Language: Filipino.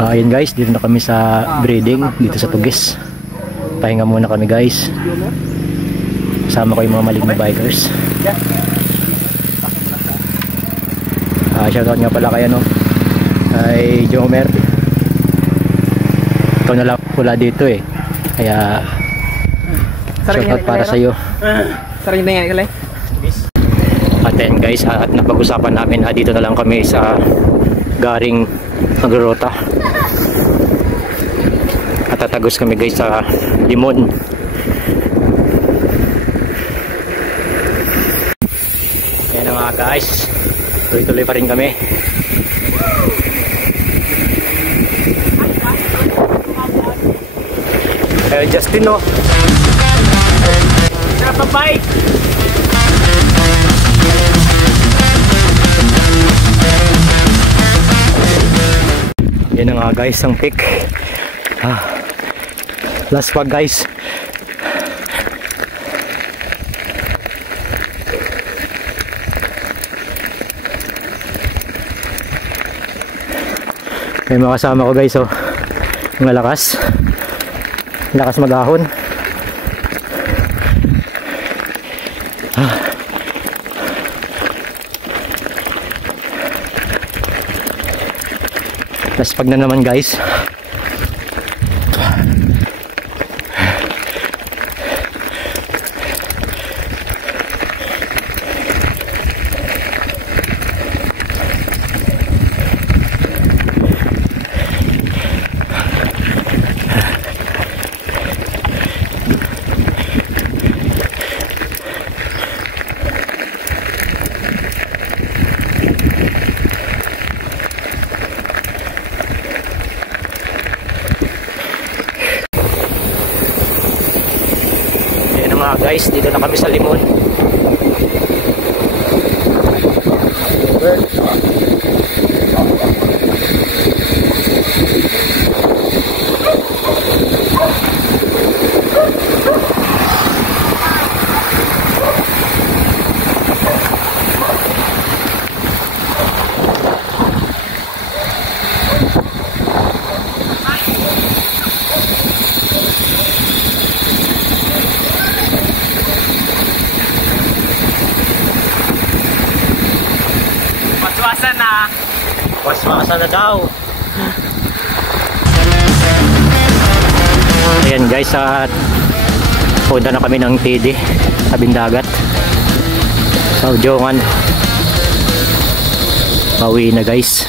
Ayun guys, dito na kami sa breeding dito sa Tugis. Pahinga muna kami guys. Kasama ko yung mga maligno bikers. Shoutout nga pala kay kay Jomer. Ikaw na lang pula dito eh. Kaya shoutout para sa iyo. Sarang na yan kalay. At then guys, at napag-usapan namin dito na lang kami sa garing nagrorota. At tatagos kami guys sa Limon. Ayan na mga guys, tuloy-tuloy pa rin kami. Justin bike. Yan na nga guys ang peak. Last pag guys. May mga kasama ko guys mga lakas maghahon. Last pag na naman guys. Guys, dito na kami sa Limon. Waswasan na daw. Ayan guys, punta na kami ng TD tabing dagat sa Ujongan. Pauwi na guys.